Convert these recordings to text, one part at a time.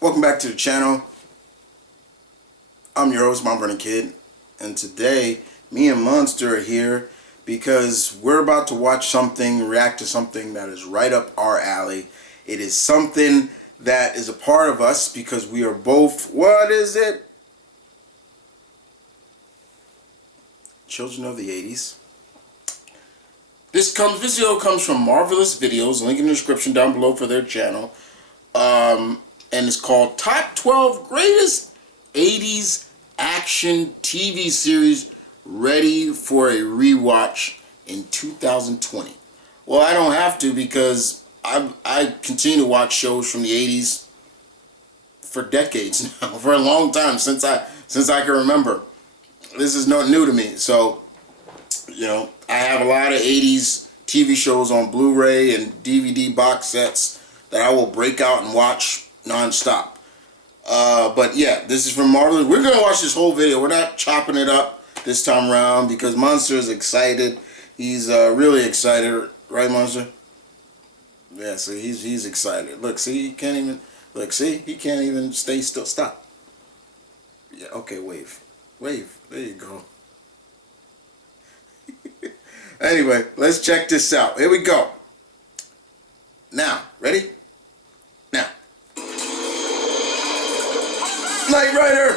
Welcome back to the channel. I'm your host, themtvernonkid, and today me and Monster are here because we're about to watch something, react to something that is right up our alley. It is something that is a part of us because we are both, what is it? Children of the 80s. This video comes from Marvelous Videos, link in the description down below for their channel. And it's called Top 12 Greatest 80s Action TV Series Ready for a Rewatch in 2020. Well, I don't have to because I continue to watch shows from the 80s for decades now, for a long time, since I can remember. This is not new to me. So, you know, I have a lot of 80s TV shows on Blu-ray and DVD box sets that I will break out and watch non-stop. But yeah, this is from Marvelous. We're gonna watch this whole video. We're not chopping it up this time around because Monster is excited. He's really excited, right, Monster? Yeah, see, he's excited. Look, see, he can't even he can't even stay still. Stop. Yeah, okay, wave. There you go. Anyway, let's check this out. Here we go. Now, ready? Now. Knight Rider!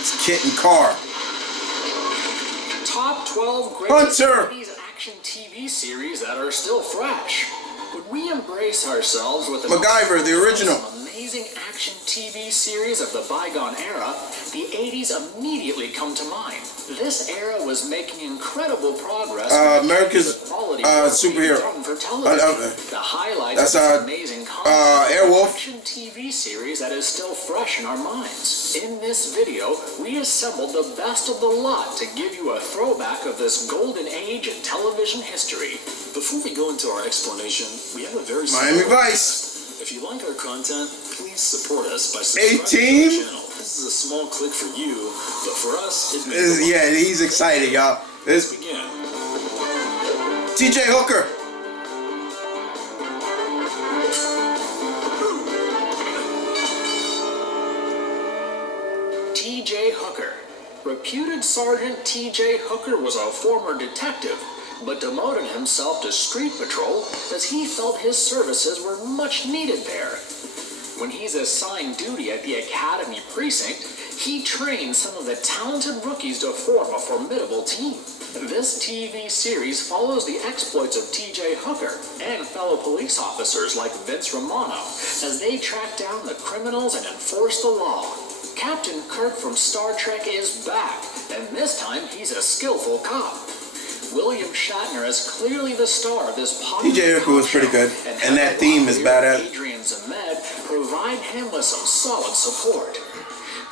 It's Kit and Car. Top 12 greatest Hunter! 80s action TV series that are still fresh. When we embrace ourselves with MacGyver, the original. Amazing action TV series of the bygone era, the 80s immediately come to mind. This era was making incredible progress. America's superhero. For television. The highlight of this amazing Airwolf action TV series that is still fresh in our minds. In this video, we assembled the best of the lot to give you a throwback of this golden age in television history. Before we go into our explanation, we have a very Miami Vice. If you like our content, please support us by subscribing to our channel. This is a small click for you, but for us, it means yeah, he's excited, y'all. Let's begin. TJ Hooker. T.J. Hooker. Reputed Sergeant T.J. Hooker was a former detective, but demoted himself to street patrol as he felt his services were much needed there. When he's assigned duty at the Academy Precinct, he trains some of the talented rookies to form a formidable team. This TV series follows the exploits of T.J. Hooker and fellow police officers like Vince Romano as they track down the criminals and enforce the law. Captain Kirk from Star Trek is back, and this time he's a skillful cop. William Shatner is clearly the star of this popular TJ Hooker was pretty good, and that theme is badass. Adrian Zemed provide him with some solid support.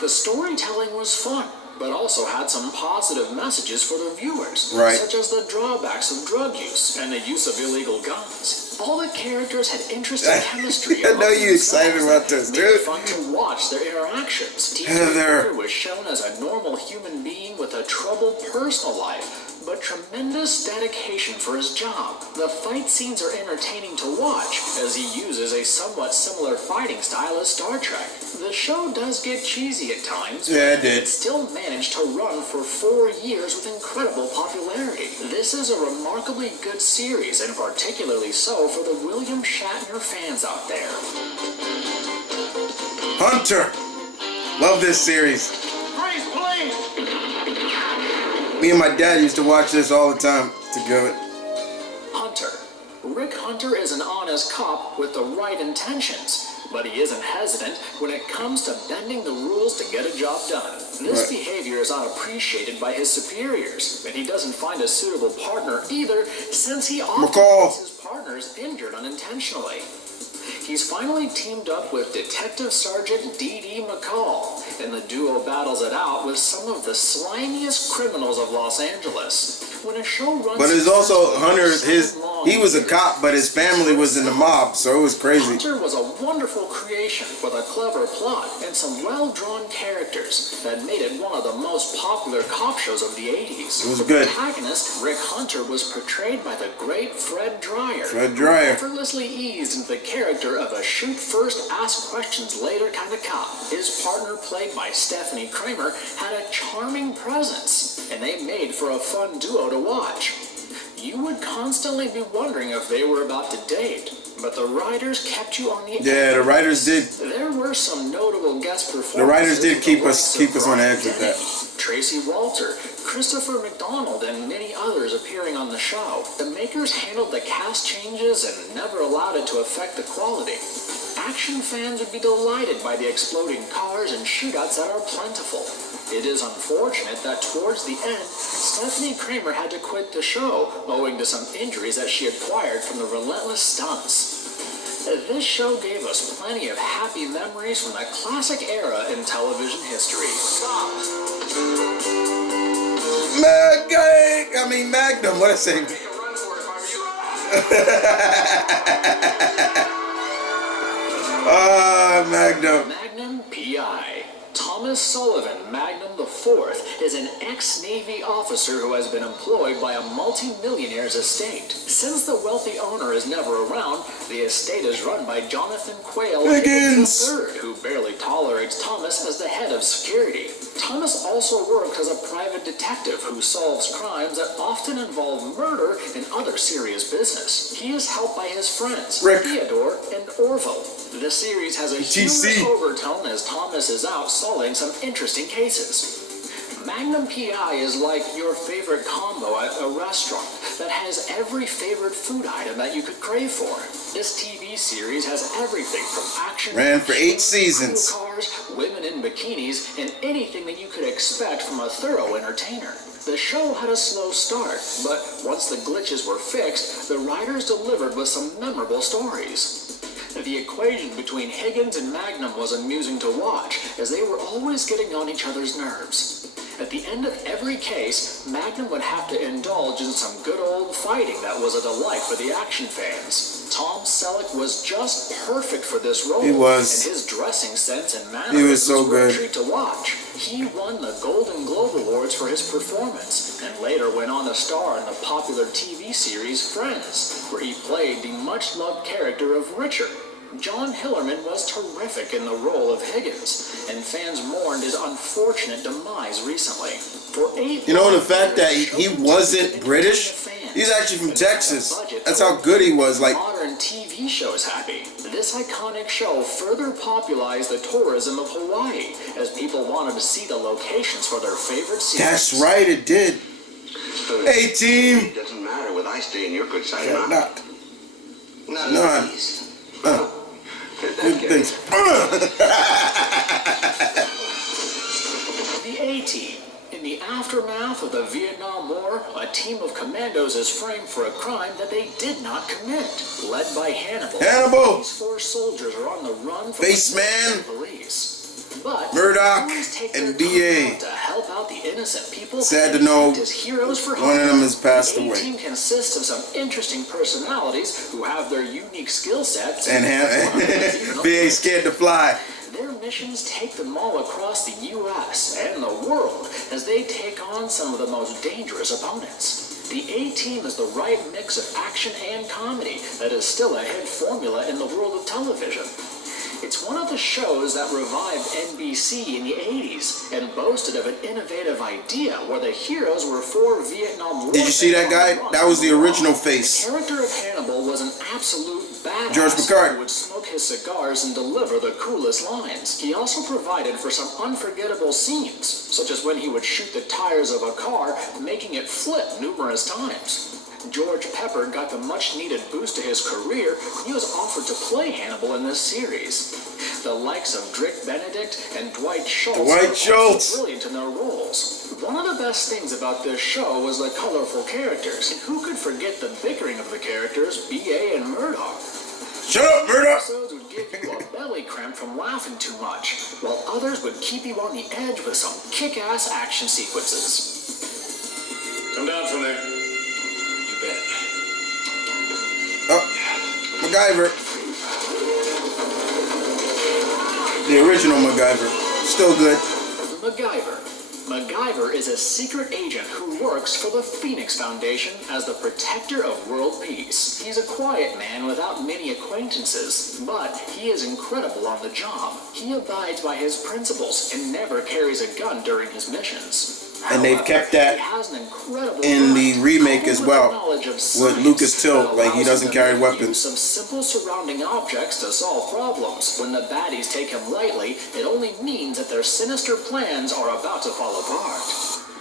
The storytelling was fun, but also had some positive messages for the viewers, right, such as the drawbacks of drug use and the use of illegal guns. All the characters had interesting chemistry. I know you're excited about this, dude. It was fun to watch their interactions. T.J. Hooker was shown as a normal human being with a troubled personal life, but tremendous dedication for his job. The fight scenes are entertaining to watch, as he uses a somewhat similar fighting style as Star Trek. The show does get cheesy at times, yeah, but it still managed to run for 4 years with incredible popularity. This is a remarkably good series, and particularly so for the William Shatner fans out there. Hunter! Love this series. Freeze, please! Me and my dad used to watch this all the time together. Hunter. Rick Hunter is an honest cop with the right intentions, but he isn't hesitant when it comes to bending the rules to get a job done. This behavior is unappreciated by his superiors, and he doesn't find a suitable partner either, since he often gets his partners injured unintentionally. He's finally teamed up with Detective Sergeant D.D. McCall, and the duo battles it out with some of the slimiest criminals of Los Angeles. When a show runs, but it's also Hunter, his he was a cop, but his family was in the mob, so it was crazy. Hunter was a wonderful creation with a clever plot and some well-drawn characters that made it one of the most popular cop shows of the 80s. It was the good. protagonist, Rick Hunter, was portrayed by the great Fred Dryer. Fred Dryer. Who effortlessly eased into the character of a shoot first, ask questions later kind of cop. His partner, played by Stephanie Kramer, had a charming presence, and they made for a fun duo to watch. You would constantly be wondering if they were about to date, but the writers kept you on the edge. Yeah, the writers did. There were some notable guest performances. The writers did keep us on edge with that. Tracy Walter, Christopher McDonald, and many others appearing on the show. The makers handled the cast changes and never allowed it to affect the quality. Action fans would be delighted by the exploding cars and shootouts that are plentiful. It is unfortunate that towards the end, Stephanie Kramer had to quit the show, owing to some injuries that she acquired from the relentless stunts. This show gave us plenty of happy memories from that classic era in television history. Magnum, what I say? Magnum. Magnum P.I. Thomas Sullivan, Magnum IV, is an ex-Navy officer who has been employed by a multi-millionaire's estate. Since the wealthy owner is never around, the estate is run by Jonathan Quayle Higgins III, who barely tolerates Thomas as the head of security. Thomas also works as a private detective who solves crimes that often involve murder and other serious business. He is helped by his friends, Rick. Theodore and Orville. The series has a humorous overtone as Thomas is out solving some interesting cases. Magnum P.I. is like your favorite combo at a restaurant that has every favorite food item that you could crave for. This TV series has everything from action, ran for 8 seasons, cool cars, women in bikinis, and anything that you could expect from a thorough entertainer. The show had a slow start, but once the glitches were fixed, the writers delivered with some memorable stories. The equation between Higgins and Magnum was amusing to watch, as they were always getting on each other's nerves. At the end of every case, Magnum would have to indulge in some good old fighting that was a delight for the action fans. Tom Selleck was just perfect for this role. He was. And his dressing sense and mannerisms He was so were a good. treat to watch. He won the Golden Globe Awards for his performance, and later went on to star in the popular TV series Friends, where he played the much-loved character of Richard. John Hillerman was terrific in the role of Higgins, and fans mourned his unfortunate demise recently. For 8 You know, the fact that he wasn't British, he's actually from Texas. That's how good he was. Like, modern TV shows happy. This iconic show further popularized the tourism of Hawaii, as people wanted to see the locations for their favorite series. that's right, it did. Hey, team. It doesn't matter whether I stay in your good side or not. Not. None None. of these. Good things. The A-Team. In the aftermath of the Vietnam War, a team of commandos is framed for a crime that they did not commit. Led by Hannibal, Hannibal! these 4 soldiers are on the run from Faceman, the police. But Murdoch, always take and their B.A. time out to help out the innocent people. Sad to know as heroes for one of them has passed the away. A-Team consists of some interesting personalities who have their unique skill sets. And B.A. scared to fly. Their missions take them all across the U.S. and the world as they take on some of the most dangerous opponents. The A-Team is the right mix of action and comedy that is still a hit formula in the world of television. It's one of the shows that revived NBC in the 80s and boasted of an innovative idea where the heroes were 4 Vietnam War. Did you see that guy? That was the original face. The character of Hannibal was an absolute badass George McCart. who would smoke his cigars and deliver the coolest lines. He also provided for some unforgettable scenes, such as when he would shoot the tires of a car, making it flip numerous times. George Pepper got the much-needed boost to his career when he was offered to play Hannibal in this series. The likes of Dick Benedict and Dwight Schultz were also brilliant in their roles. One of the best things about this show was the colorful characters, and who could forget the bickering of the characters, B.A. and Murdoch. Shut up, Murdoch! Episodes would give you a belly cramp from laughing too much, while others would keep you on the edge with some kick-ass action sequences. Come down from there. You bet. MacGyver. The original MacGyver. Still good. MacGyver. MacGyver is a secret agent who works for the Phoenix Foundation as the protector of world peace. He's a quiet man without many acquaintances, but he is incredible on the job. He abides by his principles and never carries a gun during his missions. And they've kept that He has an incredible in the mind, remake as well, knowledge of with science Lucas Till, that like he allows doesn't him carry to weapons. use some simple surrounding objects to solve problems. When the baddies take him lightly, it only means that their sinister plans are about to fall apart.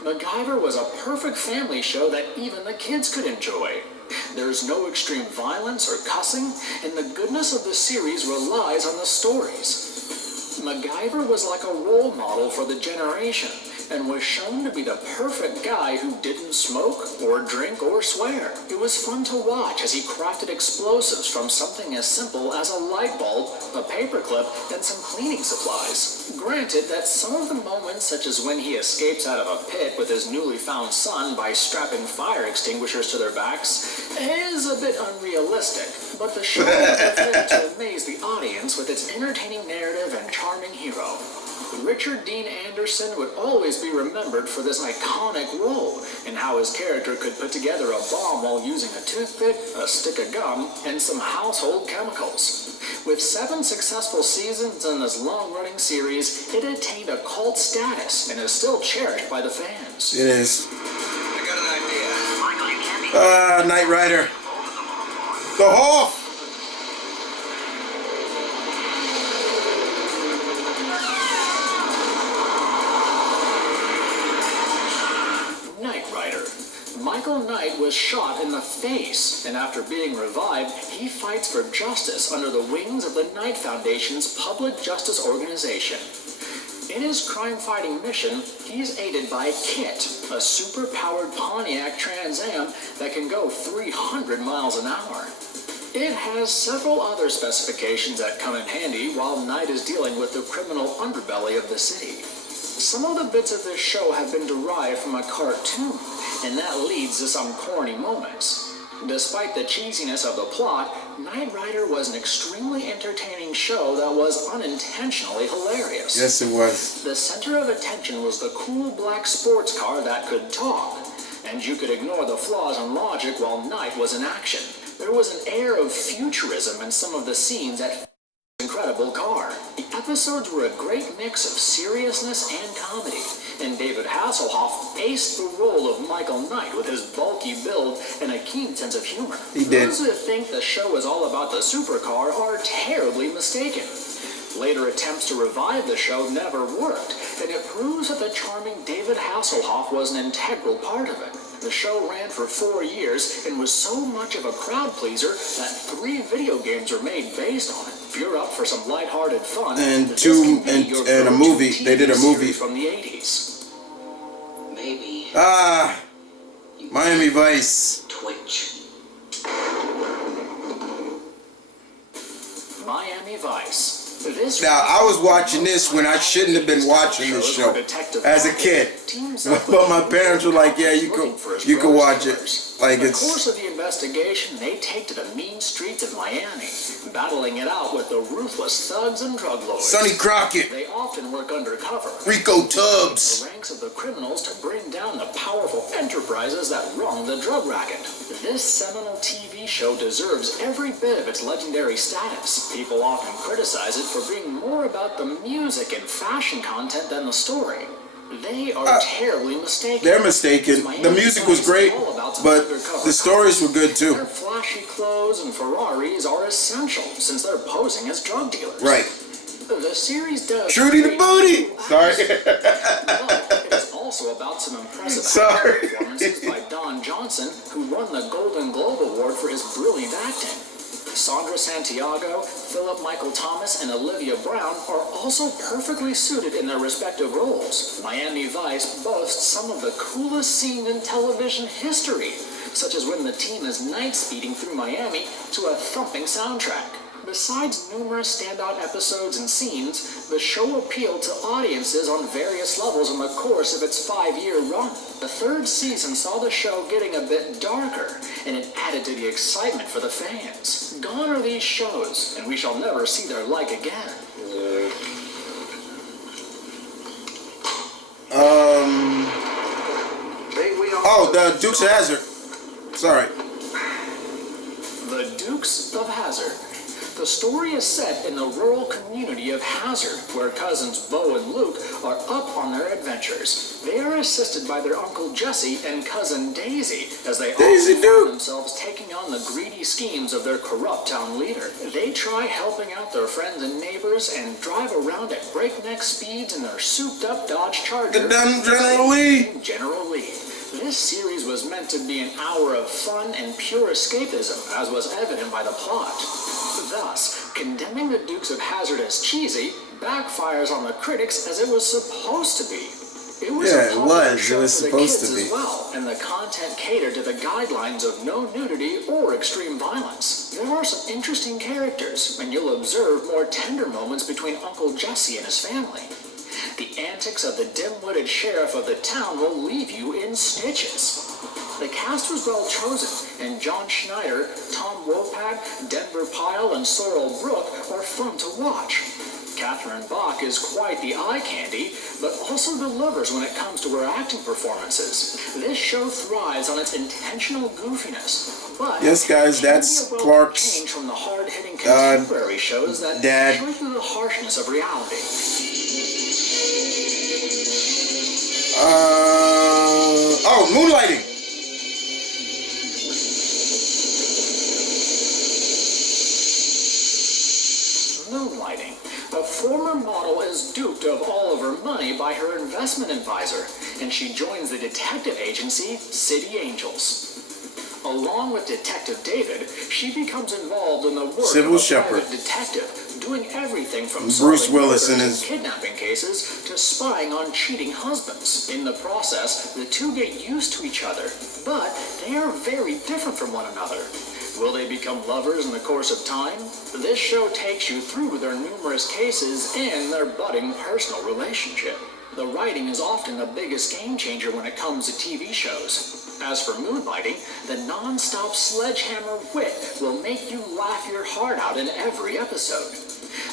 MacGyver was a perfect family show that even the kids could enjoy. There's no extreme violence or cussing, and the goodness of the series relies on the stories. MacGyver was like a role model for the generation, and was shown to be the perfect guy who didn't smoke or drink or swear. It was fun to watch as he crafted explosives from something as simple as a light bulb, a paperclip, and some cleaning supplies. Granted that some of the moments, such as when he escapes out of a pit with his newly found son by strapping fire extinguishers to their backs, is a bit unrealistic, but the show was prepared to amaze the audience with its entertaining narrative and charming hero. Richard Dean Anderson would always be remembered for this iconic role, and how his character could put together a bomb while using a toothpick, a stick of gum, and some household chemicals. With 7 successful seasons in this long-running series, it attained a cult status and is still cherished by the fans. It is. I got an idea. Knight Rider. The Hoff. Michael Knight was shot in the face, and after being revived, he fights for justice under the wings of the Knight Foundation's public justice organization. In his crime-fighting mission, he's aided by KITT, a super-powered Pontiac Trans Am that can go 300 miles an hour. It has several other specifications that come in handy while Knight is dealing with the criminal underbelly of the city. Some of the bits of this show have been derived from a cartoon, and that leads to some corny moments. Despite the cheesiness of the plot, Knight Rider was an extremely entertaining show that was unintentionally hilarious. Yes, it was. The center of attention was the cool black sports car that could talk, and you could ignore the flaws in logic while Knight was in action. There was an air of futurism in some of the scenes that incredible car. The episodes were a great mix of seriousness and comedy, and David Hasselhoff aced the role of Michael Knight with his bulky build and a keen sense of humor. He did. Those who think the show is all about the supercar are terribly mistaken. Later attempts to revive the show never worked, and it proves that the charming David Hasselhoff was an integral part of it. The show ran for 4 years and was so much of a crowd pleaser that 3 video games were made based on it. If you're up for some lighthearted fun, And this two can be and your a go-to movie. TV They did a movie. series from the 80s. Maybe Miami Vice. Twitch. Miami Vice. This Now, I was watching this when I shouldn't have been watching this show as a kid. But my parents were like, yeah, you could watch it. Like, In the it's... course of the investigation, they take to the mean streets of Miami, battling it out with the ruthless thugs and drug lords. Sonny Crockett, They often work undercover, Rico the Tubbs. ranks of the criminals to bring down the powerful enterprises that run the drug racket. This seminal TV show deserves every bit of its legendary status. People often criticize it for being more about the music and fashion content than the story. They are terribly mistaken. They're mistaken. The music was great, but the stories were good too. Their flashy clothes and Ferraris are essential since they're posing as drug dealers. Right. The series does. Trudy the great Booty. visual Sorry. but it is also about some impressive Sorry. acting performances by Don Johnson, who won the Golden Globe Award for his brilliant acting. Sandra Santiago, Philip Michael Thomas, and Olivia Brown are also perfectly suited in their respective roles. Miami Vice boasts some of the coolest scenes in television history, such as when the team is night speeding through Miami to a thumping soundtrack. Besides numerous standout episodes and scenes, the show appealed to audiences on various levels in the course of its 5-year run. The 3rd season saw the show getting a bit darker, and it added to the excitement for the fans. Gone are these shows, and we shall never see their like again. Oh, the Dukes of Hazzard. Sorry. The Dukes of Hazzard. The story is set in the rural community of Hazard, where cousins Bo and Luke are up on their adventures. They are assisted by their Uncle Jesse and cousin Daisy, as they also find themselves taking on the greedy schemes of their corrupt town leader. They try helping out their friends and neighbors and drive around at breakneck speeds in their souped-up Dodge Charger. General Lee. General Lee. This series was meant to be an hour of fun and pure escapism, as was evident by the plot. Thus, condemning the Dukes of Hazzard as cheesy backfires on the critics as it was supposed to be. It was a popular show for the kids as well, and the content catered to the guidelines of no nudity or extreme violence. There are some interesting characters, and you'll observe more tender moments between Uncle Jesse and his family. The antics of the dim-witted sheriff of the town will leave you in stitches. The cast was well chosen, and John Schneider, Tom Wopat, Denver Pyle, and Sorrel Brook are fun to watch. Catherine Bach is quite the eye candy, but also delivers when it comes to her acting performances. This show thrives on its intentional goofiness, but yes, guys, that's Clark's change from the hard-hitting contemporary shows that dad. show you the harshness of reality. Moonlighting. Moonlighting. A former model is duped of all of her money by her investment advisor, and she joins the detective agency City Angels. Along with Detective David, she becomes involved in the work of a private detective, doing everything from Bruce Willis solving in his kidnapping cases to spying on cheating husbands. In the process, the two get used to each other, but they are very different from one another. Will they become lovers in the course of time? This show takes you through their numerous cases and their budding personal relationship. The writing is often the biggest game changer when it comes to TV shows. As for Moonlighting, the non-stop sledgehammer wit will make you laugh your heart out in every episode.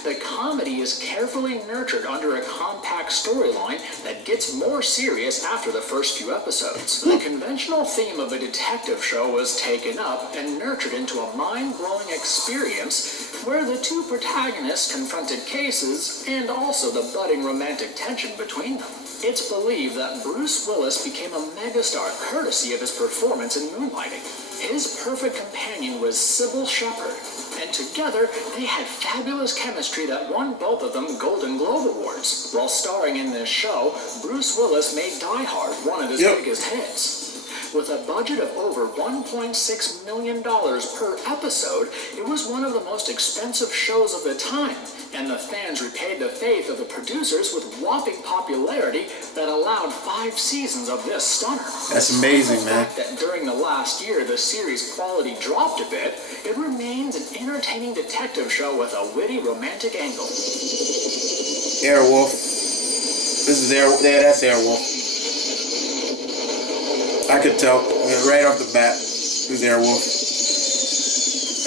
The comedy is carefully nurtured under a compact storyline that gets more serious after the first few episodes. The conventional theme of a detective show was taken up and nurtured into a mind-blowing experience where the two protagonists confronted cases and also the budding romantic tension between them. It's believed that Bruce Willis became a megastar courtesy of his performance in Moonlighting. His perfect companion was Sybil Shepherd, and together they had fabulous chemistry that won both of them Golden Globe Awards. While starring in this show, Bruce Willis made Die Hard one of his biggest hits. With a budget of over $1.6 million per episode, it was one of the most expensive shows of the time, and the fans repaid the faith of the producers with whopping popularity that allowed 5 seasons of this stunner. That's amazing, man. The fact that during the last year the series' quality dropped a bit, it remains an entertaining detective show with a witty romantic angle. Airwolf. This is that's Airwolf. I could tell right off the bat who's Airwolf.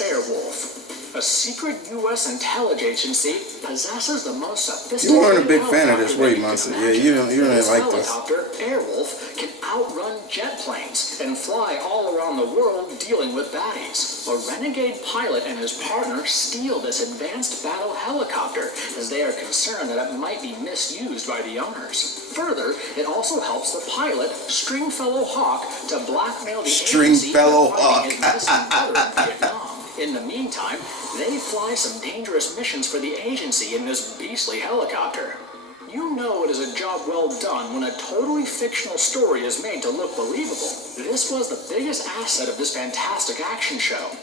Airwolf. A secret U.S. intelligence agency possesses the most sophisticated. You weren't a big fan of this, were you, Monson? Yeah, you don't really like this. Helicopter, Airwolf, can outrun jet planes and fly all around the world dealing with baddies. A renegade pilot and his partner steal this advanced battle helicopter as they are concerned that it might be misused by the owners. Further, it also helps the pilot, Stringfellow Hawk, to blackmail the agency by finding his missing brother in Vietnam. In the meantime, they fly some dangerous missions for the agency in this beastly helicopter. You know it is a job well done when a totally fictional story is made to look believable. This was the biggest asset of this fantastic action show.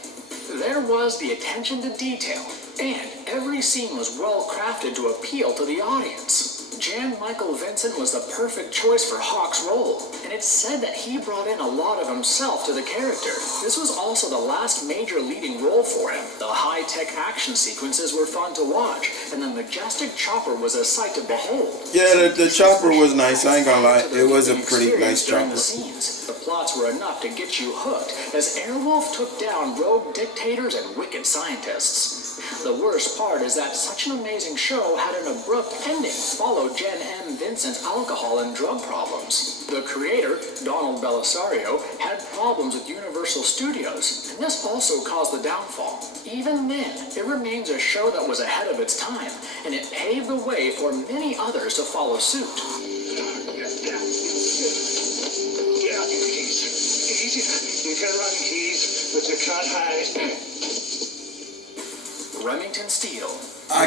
There was the attention to detail, and every scene was well crafted to appeal to the audience. Jan Michael Vincent was the perfect choice for Hawk's role, and it's said that he brought in a lot of himself to the character. This was also the last major leading role for him. The high-tech action sequences were fun to watch, and the majestic chopper was a sight to behold. Yeah, the chopper was nice, I ain't gonna lie. It was a pretty nice chopper. The plots were enough to get you hooked, as Airwolf took down rogue dictators and wicked scientists. The worst part is that such an amazing show had an abrupt ending, followed Jen M. Vincent's alcohol and drug problems. The creator, Donald Belisario, had problems with Universal Studios, and this also caused the downfall. Even then, it remains a show that was ahead of its time, and it paved the way for many others to follow suit. You can run keys, but you can't hide. Remington Steele. I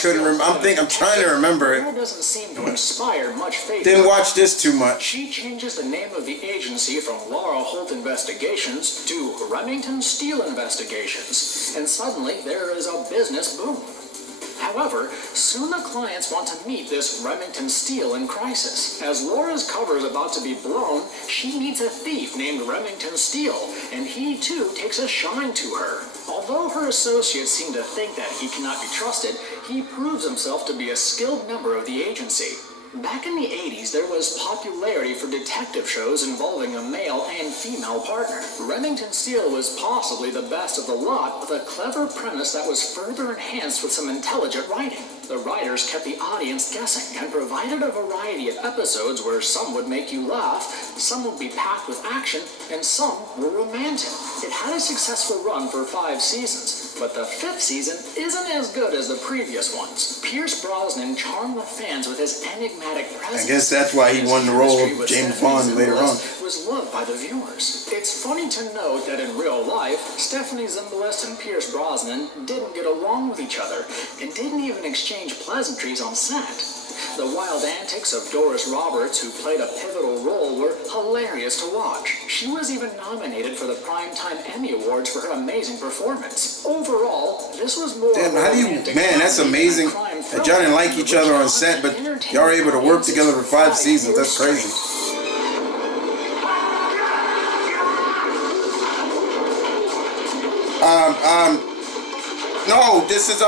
couldn't remember. I'm trying to remember it. Doesn't seem to inspire much faith. Didn't watch this too much. She changes the name of the agency from Laura Holt Investigations to Remington Steele Investigations, and suddenly there is a business boom. However, soon the clients want to meet this Remington Steele in crisis. As Laura's cover is about to be blown, she meets a thief named Remington Steele, and he too takes a shine to her. Although her associates seem to think that he cannot be trusted, he proves himself to be a skilled member of the agency. Back in the 80s, there was popularity for detective shows involving a male and female partner. Remington Steele was possibly the best of the lot, with a clever premise that was further enhanced with some intelligent writing. The writers kept the audience guessing and provided a variety of episodes where some would make you laugh, some would be packed with action, and some were romantic. It had a successful run for 5 seasons, but the 5th season isn't as good as the previous ones. Pierce Brosnan charmed the fans with his enigmatic presence. I guess that's why he won the role of James Bond later on. Was loved by the viewers. It's funny to note that in real life, Stephanie Zimbalist and Pierce Brosnan didn't get along with each other and didn't even exchange pleasantries on set. The wild antics of Doris Roberts, who played a pivotal role, were hilarious to watch. She was even nominated for the Primetime Emmy Awards for her amazing performance. Overall, this was more. Damn, how do you, man, that's amazing that y'all didn't like each other on set, but y'all were able to work together for 5 seasons. That's crazy. No, this is,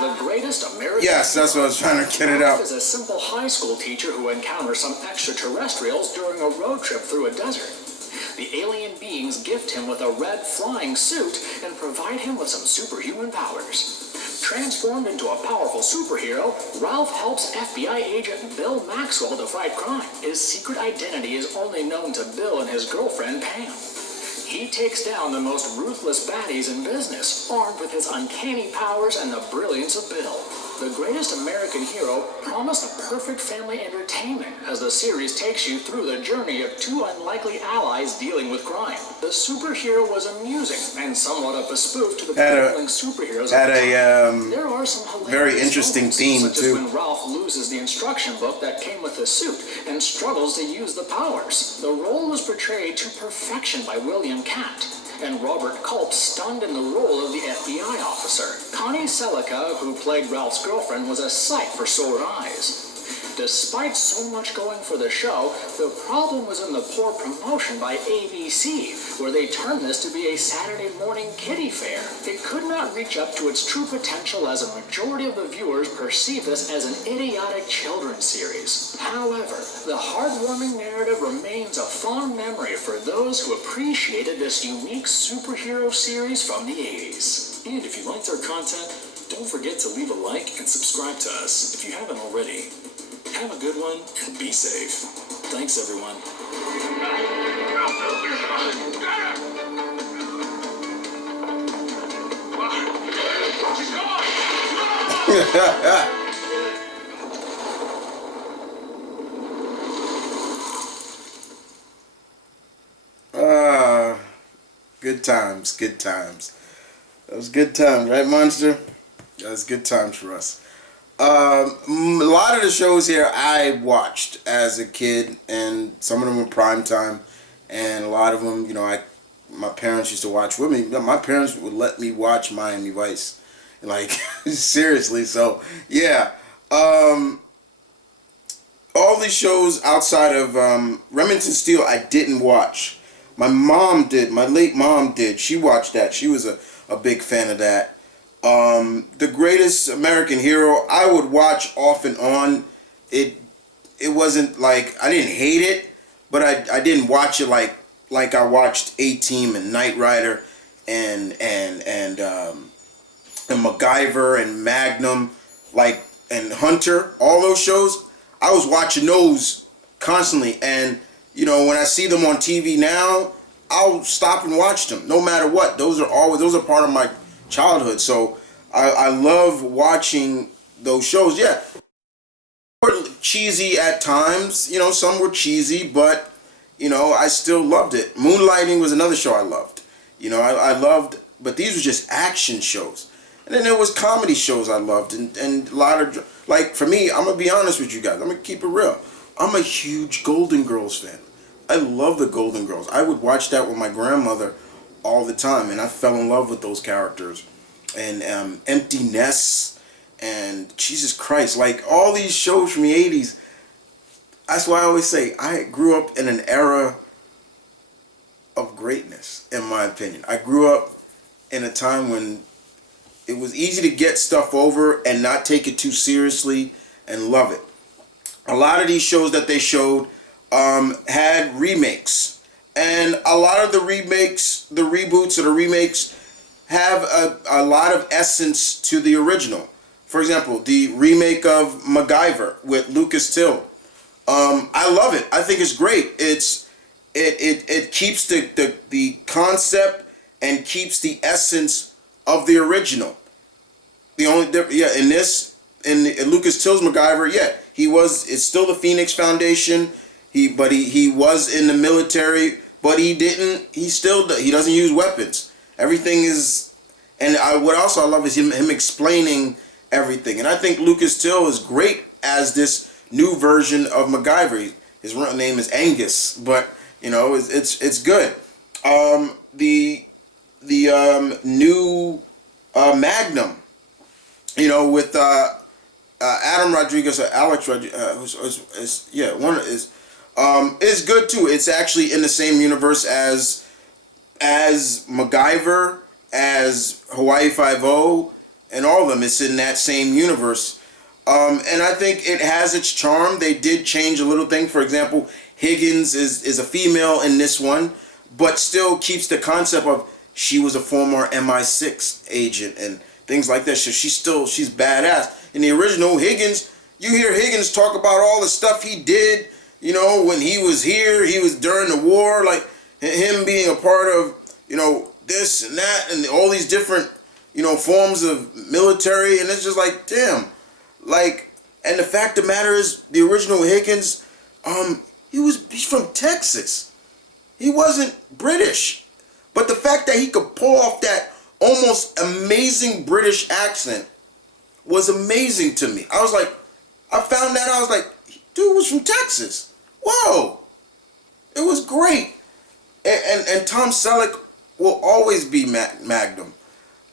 The greatest American. yes, that's what I was trying to get it out. Is a simple high school teacher who encounters some extraterrestrials during a road trip through a desert. The alien beings gift him with a red flying suit and provide him with some superhuman powers. Transformed into a powerful superhero, Ralph helps FBI agent Bill Maxwell to fight crime. His secret identity is only known to Bill and his girlfriend Pam. He takes down the most ruthless baddies in business, armed with his uncanny powers and the brilliance of Bill. The greatest American hero promised a perfect family entertainment as the series takes you through the journey of 2 unlikely allies dealing with crime. The superhero was amusing and somewhat of a spoof to the prevailing superheroes. There are some hilarious very interesting moments, theme such too. as when Ralph loses the instruction book that came with the suit and struggles to use the powers. The role was portrayed to perfection by William Catt, and Robert Culp stunned in the role of the FBI officer. Connie Selica, who played Ralph's girlfriend, was a sight for sore eyes. Despite so much going for the show, the problem was in the poor promotion by ABC, where they turned this to be a Saturday morning kiddie fair. It could not reach up to its true potential, as a majority of the viewers perceive this as an idiotic children's series. However, the heartwarming narrative remains a fond memory for those who appreciated this unique superhero series from the 80s. And if you liked our content, don't forget to leave a like and subscribe to us if you haven't already. Have a good one and be safe. Thanks, everyone. Good times, good times. That was good times, right, Monster? That was good times for us. A lot of the shows here I watched as a kid, and some of them were prime time, and a lot of them, you know, my parents used to watch with me. My parents would let me watch Miami Vice, Like, seriously. So, yeah. All these shows outside of Remington Steele, I didn't watch. My mom did. My late mom did. She watched that. She was a big fan of that. The Greatest American Hero, I would watch off and on. It wasn't like, I didn't hate it, but I didn't watch it like I watched A-Team and Knight Rider and MacGyver and Magnum, like, and Hunter, all those shows. I was watching those constantly, and you know, when I see them on TV now, I'll stop and watch them no matter what. Those are part of my childhood, so I love watching those shows. Yeah, were cheesy at times, you know, some were cheesy, but you know, I still loved it. Moonlighting was another show I loved. You know, I loved, but these were just action shows. And then there was comedy shows I loved, and a lot of, like, for me, I'm going to be honest with you guys. I'm going to keep it real. I'm a huge Golden Girls fan. I love the Golden Girls. I would watch that with my grandmother all the time, and I fell in love with those characters. And Empty Nests, and Jesus Christ, like, all these shows from the 80s. That's why I always say, I grew up in an era of greatness, in my opinion. I grew up in a time when it was easy to get stuff over and not take it too seriously and love it. A lot of these shows that they showed had remakes. And a lot of the remakes, the reboots or the remakes, have a lot of essence to the original. For example, the remake of MacGyver with Lucas Till. I love it. I think it's great. It keeps the concept and keeps the essence of the original. The only in Lucas Till's MacGyver, it's still the Phoenix Foundation. He was in the military, but he doesn't use weapons. Everything is, and what also I love is him explaining everything. And I think Lucas Till is great as this new version of MacGyver. His real name is Angus, but you know, it's good. The new Magnum, you know, with Adam Rodriguez or Alex Rodriguez, is good too. It's actually in the same universe as MacGyver, as Hawaii Five-0, and all of them. It's in that same universe. And I think it has its charm. They did change a little thing. For example, Higgins is a female in this one, but still keeps the concept of she was a former MI6 agent and things like that. So she's badass. In the original, Higgins, you hear Higgins talk about all the stuff he did, you know, when he was here, he was during the war, like him being a part of, you know, this and that and all these different, you know, forms of military. And it's just like, damn. Like, and the fact of the matter is, the original Higgins, he's from Texas. He wasn't British. But the fact that he could pull off that almost amazing British accent was amazing to me. I was like, I found that, I was like, dude was from Texas. Whoa. It was great. And Tom Selleck will always be Magnum.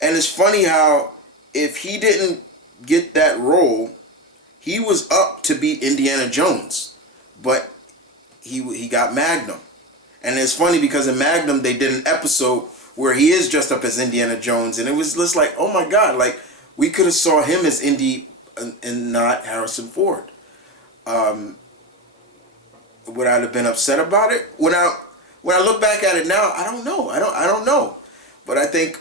And it's funny how if he didn't get that role, he was up to be Indiana Jones, but he got Magnum. And it's funny because in Magnum they did an episode where he is dressed up as Indiana Jones, and it was just like, oh my god, like we could have saw him as Indy and not Harrison Ford. Would I have been upset about it? When I look back at it now, I don't know. I don't know. But I think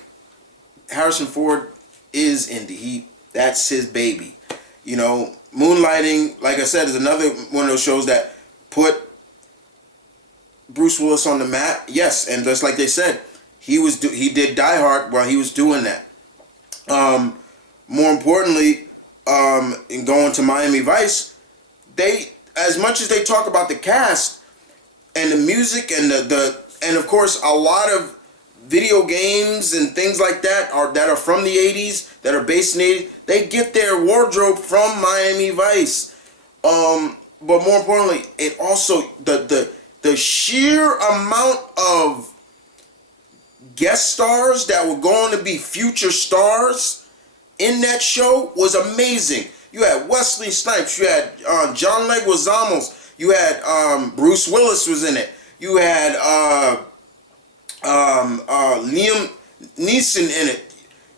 Harrison Ford is Indy. That's his baby. You know, Moonlighting, like I said, is another one of those shows that put Bruce Willis on the map. Yes, and just like they said, he did Die Hard while he was doing that. More importantly, in going to Miami Vice, they, as much as they talk about the cast and the music and and of course a lot of video games and things like that are from the 80s, that are based in the 80s, they get their wardrobe from Miami Vice. But more importantly, it also the sheer amount of guest stars that were going to be future stars in that show was amazing. You had Wesley Snipes, you had John Leguizamo, you had Bruce Willis was in it, you had Liam Neeson in it.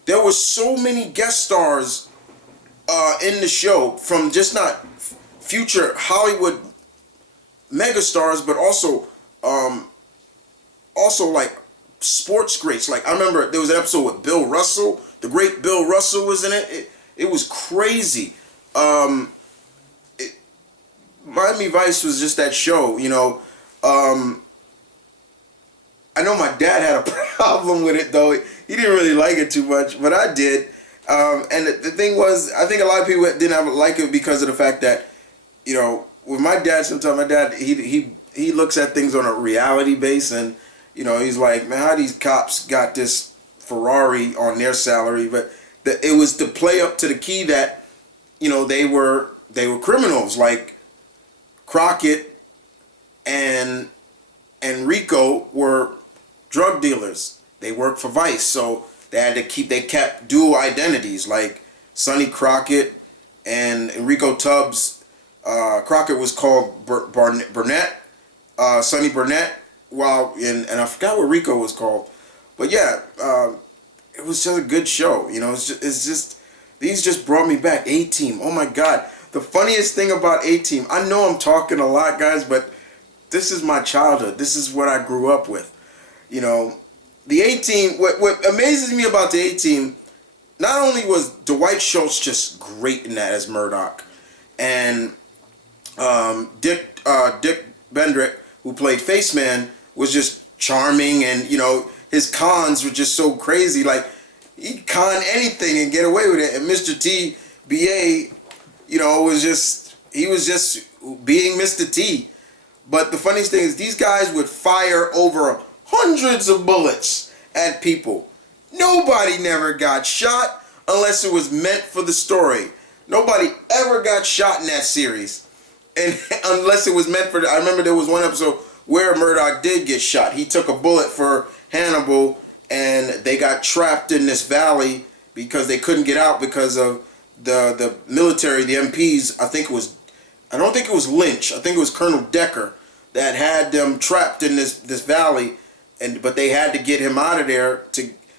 There were so many guest stars in the show, from just not future Hollywood megastars, but also like sports greats. Like I remember there was an episode with Bill Russell. The great Bill Russell was in it. It was crazy. Miami Vice was just that show, you know. I know my dad had a problem with it though. He didn't really like it too much, but I did. And the thing was, I think a lot of people didn't like it because of the fact that, you know, with my dad, sometimes my dad, he looks at things on a reality base, and, you know, he's like, man, how these cops got this Ferrari on their salary? But it was to play up to the key that, you know, they were criminals. Like Crockett and Rico were drug dealers. They worked for Vice, so they kept dual identities, like Sonny Crockett and Rico Tubbs. Crockett was called Burnett, Sonny Burnett, and I forgot what Rico was called. But yeah, it was just a good show. You know, it's just these just brought me back. A-Team, oh my God. The funniest thing about A-Team, I know I'm talking a lot, guys, but this is my childhood. This is what I grew up with. You know, the A-Team, what amazes me about the A-Team, not only was Dwight Schultz just great in that as Murdoch, and Dick Bendrick, who played Faceman, was just charming, and, you know, his cons were just so crazy. Like, he'd con anything and get away with it. And Mr. T, B.A., you know, he was just being Mr. T. But the funniest thing is, these guys would fire over hundreds of bullets at people. Nobody never got shot unless it was meant for the story. Nobody ever got shot in that series, and unless it was meant for. I remember there was one episode where Murdoch did get shot. He took a bullet for Hannibal, and they got trapped in this valley because they couldn't get out because of the military, the MPs. I don't think it was Lynch. I think it was Colonel Decker that had them trapped in this valley, but they had to get him out of there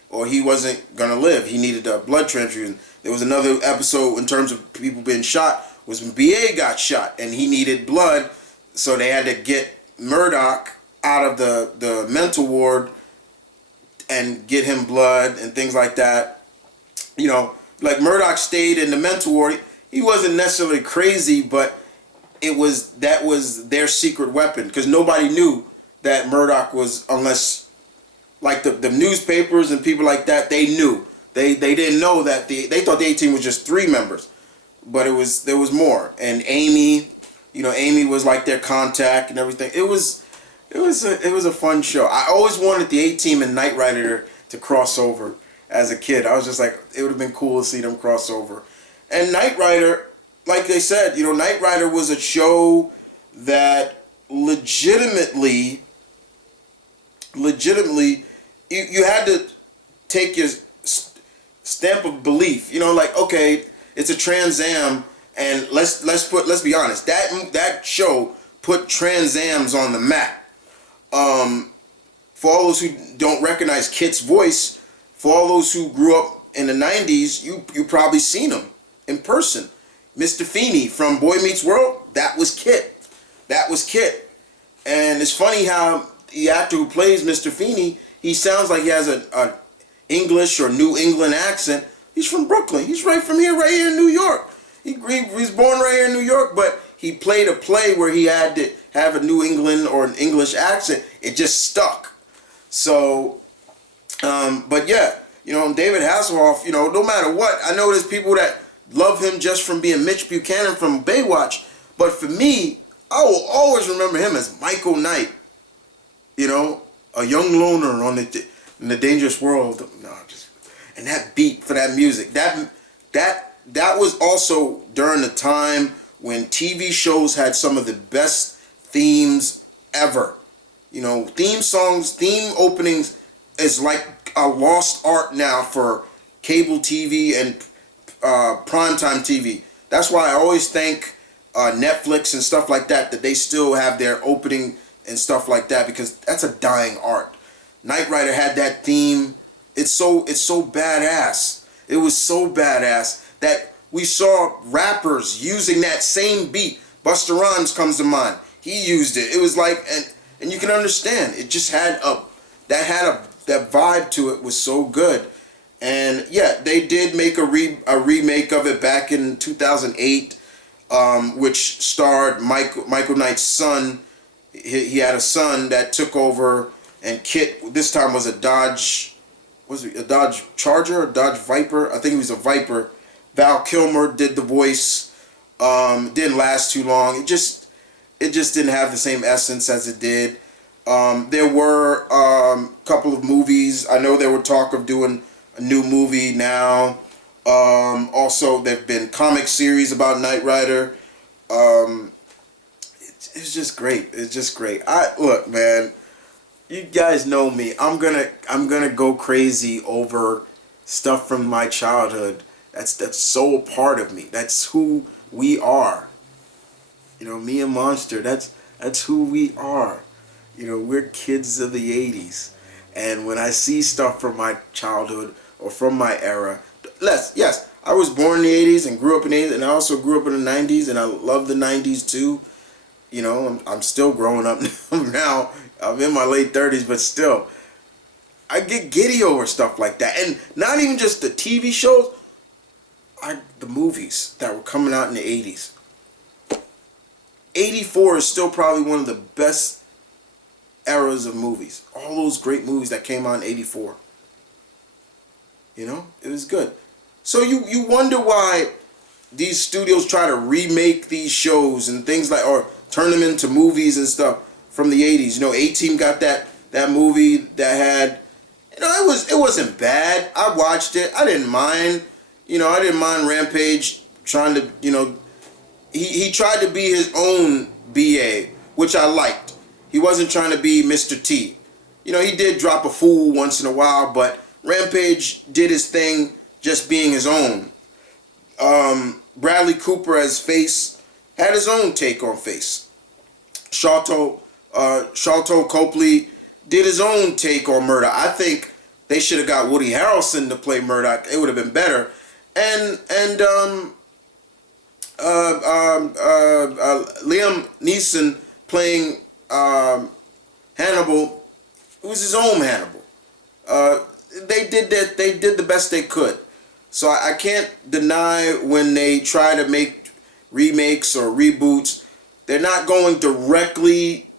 or he wasn't gonna live. He needed a blood transfusion. There was another episode in terms of people being shot was when B.A. got shot and he needed blood, so they had to get Murdoch out of the mental ward and get him blood and things like that. You know, like Murdoch stayed in the mental ward. He wasn't necessarily crazy, but that was their secret weapon, because nobody knew that Murdoch was, unless like the newspapers and people like that, they knew. They didn't know that they thought the A-Team was just 3 members, but there was more. And Amy, you know, Amy was like their contact and everything. It was a fun show. I always wanted the A-Team and Knight Rider to cross over as a kid. I was just like, it would have been cool to see them cross over. And Knight Rider, like they said, you know, Knight Rider was a show that legitimately, you had to take your stamp of belief. You know, like, okay, it's a Trans Am, and let's be honest, that show put Trans Ams on the map. For all those who don't recognize Kit's voice, for all those who grew up in the 90s, you probably seen him in person. Mr. Feeney from Boy Meets World, that was Kit. And it's funny how the actor who plays Mr. Feeney, he sounds like he has an English or New England accent. He's from Brooklyn. He's right here in New York. He was born right here in New York, but he played a play where he had to have a New England or an English accent. It just stuck. So, but yeah, you know, David Hasselhoff, you know, no matter what, I know there's people that love him just from being Mitch Buchanan from Baywatch, but for me, I will always remember him as Michael Knight. You know, a young loner in the dangerous world. And that beat for that music, that was also during the time when TV shows had some of the best themes ever. You know, theme songs, theme openings is like a lost art now for cable TV and primetime TV. That's why I always thank Netflix and stuff like that they still have their opening and stuff like that, because that's a dying art. Knight Rider had that theme. It's so badass. It was so badass that we saw rappers using that same beat. Busta Rhymes comes to mind. He used it. It was like, and you can understand. It just had that vibe to it was so good. And yeah, they did make a remake of it back in 2008, which starred Michael Knight's son. He had a son that took over, and Kit this time was a Dodge Charger or Dodge Viper? I think he was a Viper. Val Kilmer did the voice. Didn't last too long. It just didn't have the same essence as it did. There were a couple of movies. I know there were talk of doing a new movie now. Also, there've been comic series about Knight Rider. It's just great. It's just great. Look, man. You guys know me. I'm gonna go crazy over stuff from my childhood. That's so a part of me. That's who we are. You know, me and Monster. That's who we are. You know, we're kids of the 80s. And when I see stuff from my childhood or from my era, yes, I was born in the 80s and grew up in the 80s, and I also grew up in the 90s, and I love the 90s too. You know, I'm still growing up now. I'm in my late 30s, but still, I get giddy over stuff like that. And not even just the TV shows, the movies that were coming out in the 80s. 84 is still probably one of the best eras of movies. All those great movies that came out in 84. You know, it was good. So you wonder why these studios try to remake these shows and things like, or turn them into movies and stuff from the 80s. You know, A-Team got that movie that had, you know, it wasn't bad. I watched it. I didn't mind. You know, I didn't mind Rampage trying to, you know, he tried to be his own BA, which I liked. He wasn't trying to be Mr. T. You know, he did drop a fool once in a while, but Rampage did his thing just being his own. Bradley Cooper as Face had his own take on Face. Sharlto Copley did his own take on Murdoch. I think they should have got Woody Harrelson to play Murdoch. It would have been better. And Liam Neeson playing Hannibal. It was his own Hannibal. They did that. They did the best they could. So I can't deny when they try to make remakes or reboots, they're not going directly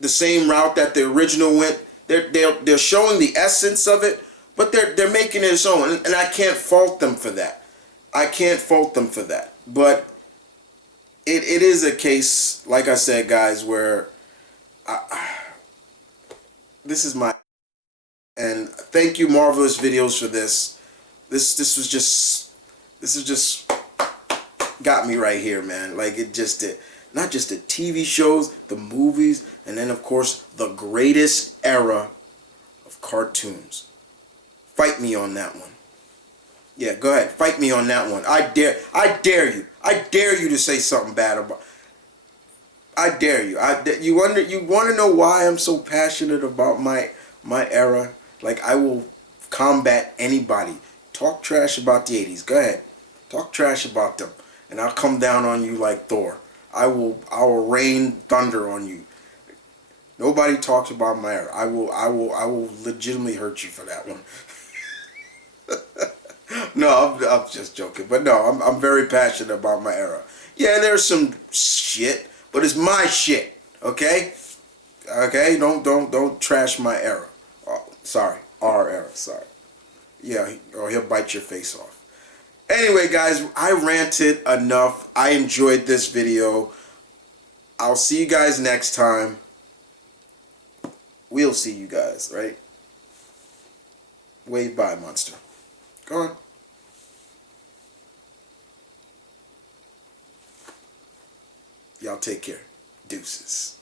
the same route that the original went. They're showing the essence of it, but they're making it its own, and I can't fault them for that. I can't fault them for that. But it is a case, like I said, guys, where this is my, and thank you, Marvelous Videos, for this. This is just got me right here, man. Like, it just did. Not just the TV shows, the movies, and then of course the greatest era of cartoons. Fight me on that one. Yeah, go ahead. Fight me on that one. I dare you. I dare you to say something bad about. I dare you. You want to know why I'm so passionate about my era? Like, I will combat anybody. Talk trash about the 80s. Go ahead. Talk trash about them. And I'll come down on you like Thor. I will rain thunder on you. Nobody talks about my era. I will legitimately hurt you for that one. No, I'm just joking. But no, I'm very passionate about my era. Yeah, there's some shit, but it's my shit. Okay? Okay? Don't trash my era. Oh, sorry. Our era. Sorry. Yeah, or he'll bite your face off. Anyway, guys, I ranted enough. I enjoyed this video. I'll see you guys next time. We'll see you guys, right? Wave bye, Monster. Go on. Y'all take care. Deuces.